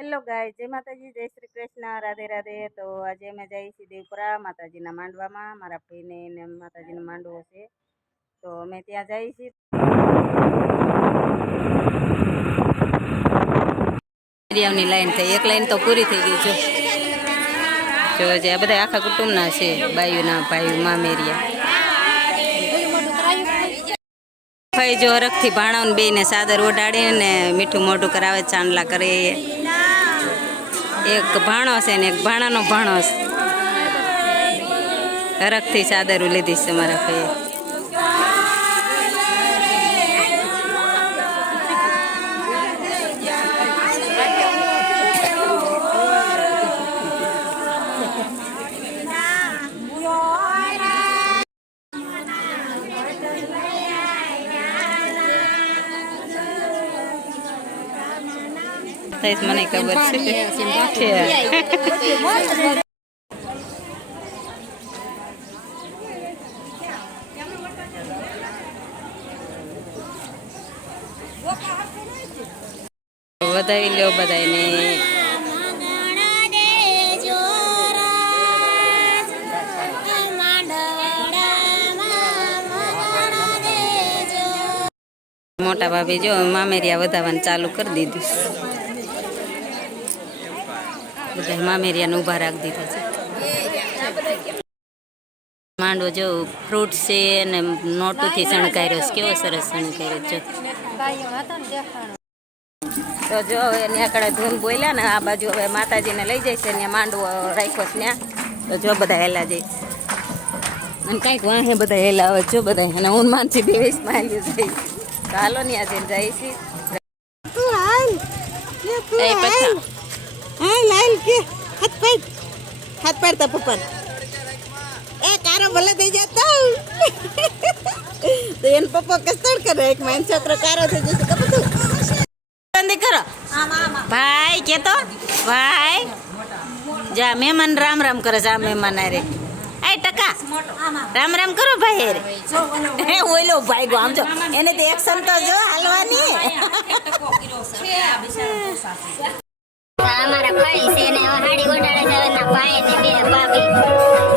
Hello ગાય જય માતાજી, જય શ્રી કૃષ્ણ. રાધે રાધે. તો આજે અમે જઈએ છીએ દેવપુરા માતાજીના માંડવામાં. મારા ભાઈને ને માતાજીનો માંડવો છે. તો અમે ત્યાં જઈએ છીએ. દરિયાની લાઈન થઈ. એક લાઈન તો પૂરી થઈ ગઈ છે. જો આ બધા આખા કુટુંબના છે, બાયુના ભાઈ, મામેરિયા. ભાઈ જો હરખથી ભાણાવને બેને સાદર ઓઢાડીને મીઠું મોઢું કરાવે, ચાંદલા કરે. એક ભાણો છે ને એક ભાણાનો ભાણો છે હરખથી ચાદરું લીધી છે મારા ભાઈએ. થઈશ મને ખબર છે. વધાવી લ્યો બધાને મોટા ભાભી જો મામેરિયા વધાવવાનું ચાલુ કરી દીધું. બધા મામેરિયાને ઊભા રાખી દીધા છે. માંડવો જો ફ્રૂટ છે અને નોટોથી શણગાર્યો છે. કેવો સરસ શણગાર્યો છે. તો જો હવે ત્યાં કડે ધૂન બોલ્યા ને આ બાજુ હવે માતાજીને લઈ જાય છે. ત્યાં માંડવો રાખ્યો છે ત્યાં. તો જો બધા હેલા જાય. અને કાંઈક વાહે બધા હેલા આવે જો બધા. અને હું માનસી બેવીસમાં આવ્યું છે. હાલો ને આજે જાય છે એ પછા હાલ હાલ કે, હાથ પાડ હાથ પાડતા પપ્પા એ કારો ભલે થઈ જતો તો. પપ્પા કસ્તડ કરે, એક માન છોકરો કારો થઈ કે કરો. ભાઈ, કેતો? ભાઈ, જા, મહેમાન રામ રામ કરે જા મહેમાન અરે એ ટકા. રામ રામ કરો ભાઈ હે ઓઈલો ભાઈ ગો આમ જો. એને તો એક્શન તો જો હાલવાની. આ અમારા ભાઈ છે ને હવે હાડી ઓડાડે છે ભાઈ ને બે ભાભી.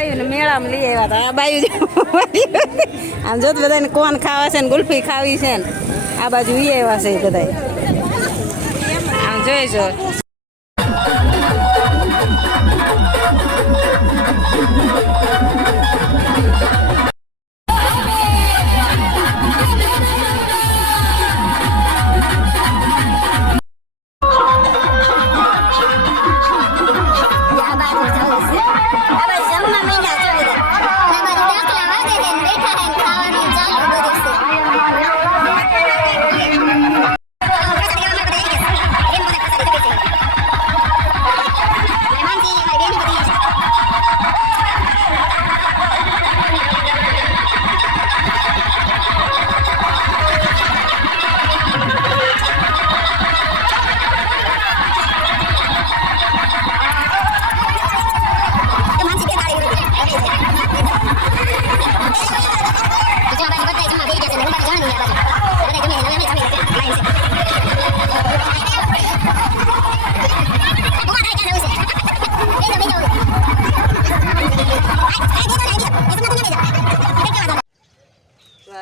બાયું મેળામાં લઈ આવ્યા હતા. આ બાયું આમ જોત બધાને કોન ખાવા છે ને ગુલ્ફી ખાવી છે ને, આ બાજુ લઈ આવ્યા છે બધા આમ જોઈ જો.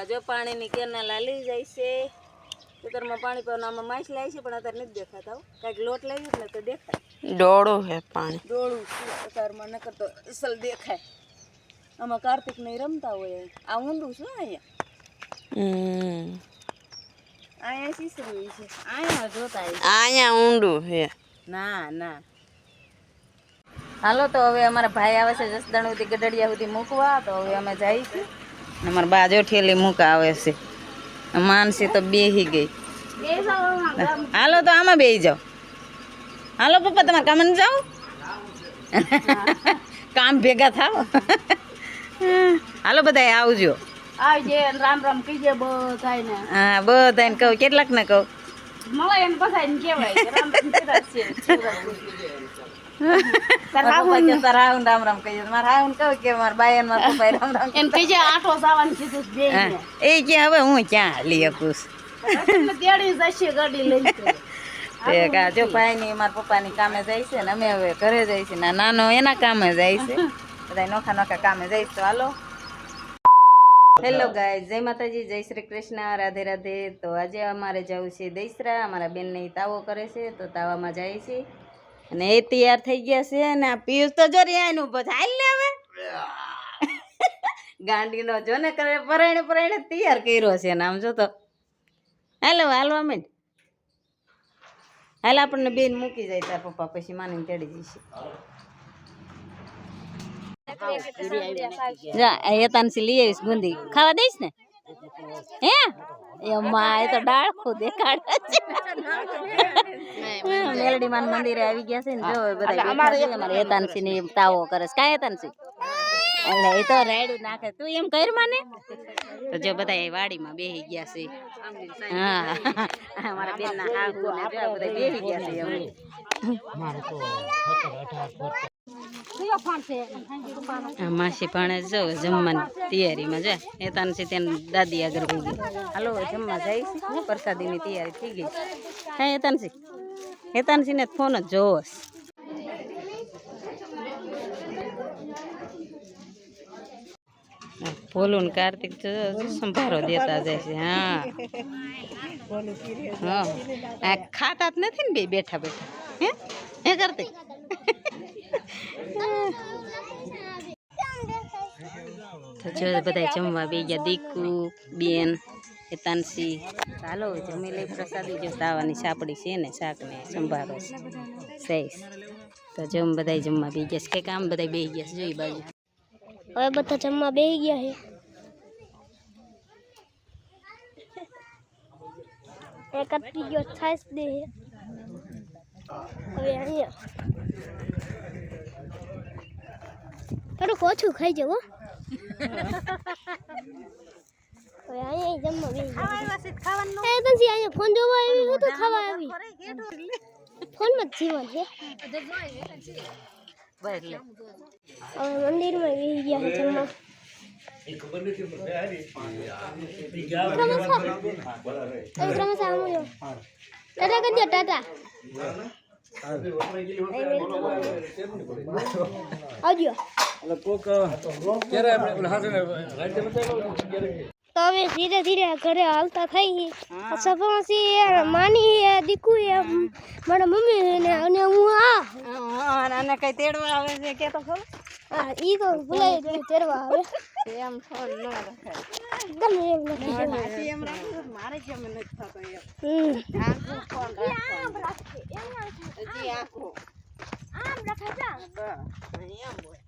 જો પાણીની કેના લાલી જાય છે. કુકરમાં પાણી પીવાનું આમાં માછ લાવી છે પણ અત્યારે નથી દેખાતા. કાંઈક લોટ લાવી ને તો દેખાય. ડોળું હે પાણી. ડોળું છે અત્યારમાં નકર તો અસલ દેખાય. આમાં કાર્તિક નહીં રમતા હોય. આ ઊંડું શું અહીંયા. અહીંયા શીસરું છે. અહીંયા જોતા અહીંયા ઊંડું હે ના ના. હાલો તો હવે અમારા ભાઈ આવે છે જસદણ સુધી ગઢડિયા સુધી મૂકવા તો હવે અમે જઈશું. અમારા બાજો ઠેલી મૂકા આવે છે. માનસી તો બેહી ગઈ. હાલો તો આમાં બેહી જાઓ. હાલો પપ્પા તમારે કામ જાઓ? કામ ભેગા થાવ હાલો બધા આવજો. આવજે રામ રામ કહીજે બધાને હા બધાને કહું કેટલાક ને કહું? મળે એને બધાને કહેવાય રામ રામ છે. એ કે હવે હું ક્યાં હાલી શકું? તમને તેડી જશે ગાડી લઈને તે. કા જો ભાઈ ની મારા પપ્પાની કામે જાય છે ને અમે હવે ઘરે જાય છે ના નાનો એના કામે જાય છે. બધા નોખા નોખા કામે જાય છે. તો હાલો. હેલો ગાય જય માતાજી જય શ્રી કૃષ્ણ. રાધે રાધે. તો આજે અમારે જવું છે દૈસરા અમારા બેનને તાવો કરે છે તો તાવામાં જાય છે. અને એ તૈયાર થઈ ગયા છે અને આ પિયુષ તો જો રહ્યા એનું ઊભો થાય. હાલ ને હવે. ગાંડીનો જો ને કરે પરાયણે પરાયણે તૈયાર કર્યો છે ને આમ જો તો. હાલો હાલવા મેં હાલ આપણને બેન મૂકી જાય તાર પપ્પા પછી માની ચડી જઈશે. જા એ તાનસી લઈ આવીશ ગુંદી. ખાવા દઈશ ને? હે? એમાં એ તો ડાળખું દેખાડે છે. મેલડી માન મંદિરે આવી ગયા છે ને જો બધા અમારે હેતાનસી ની તાવો કરે છે. કાંઈ હેતાનસી? એટલે એ તો રેડું નાખે. તું એમ કર માને? તો જો બધા વાડીમાં બેહી ગયા છે. હા. અમારા બેન ના હાહુ ને બધા બેહી ગયા છે એમ માસી ભાણે જો જમવાની તૈયારીમાં જા છે તેને દાદી આગળ થઈ ગઈ. હાલો, જમવા જાય છે. પ્રસાદીની તૈયારી થઈ ગઈ હા હેતાનસી ને ફોન જ જોવો છે. આ ભોલું ને કાર્તિક સંભારો દેતા જાય છે, હા. હા. ખાતા જ નથી ને બે બેઠા બેઠા. હે? હે કાર્તિક? તો જો બધા જમવા બે ગયા. દીકુ, બેન, હેતાનસી. ચાલો, જમી લઈ પ્રસાદી. જો તાવાની સાપડી છે ને શાકને સંભારો સહીશ તો જમ બધા જમવા બે ગયા છે. કે કામ બધા બે ગયા છે? જોઈ બાજુ. હવે બધા જમવા બે ગયા છે. એક આપી ગયો છાસ દે હવે અહીંયા. થોડુંક ઓછું ખાઈ જવો અહીંયા જમવા બેસી ગયા. એ પછી અહીંયા ફોન જોવા આવી હું તો ખાવા આવી. ફોનમાં જ જીવન છે. હવે મંદિરમાં બેસી ગયા છે જમવા. ટાટા કરજો ટાટા. આવજો. તો હવે ધીરે ધીરે ઘરે હાલતા થઈ સફાસી માની દીકુ એમ મારા મમ્મી ને અને હું આ આને કઈ તેડવા આવે છે કે તો ખબર હા ઈ તો ભૂલાઈ ગયું તેરવા આવે એમ ફોન ન રખાય ગમે એમ નથી દેવું. નાસી એમ રાખું છું, મારે કેમ નથી થતો એમ હમ આખું ફોન રાખવાનો. હજી આખું આમ રખાય બસ, એમ હોય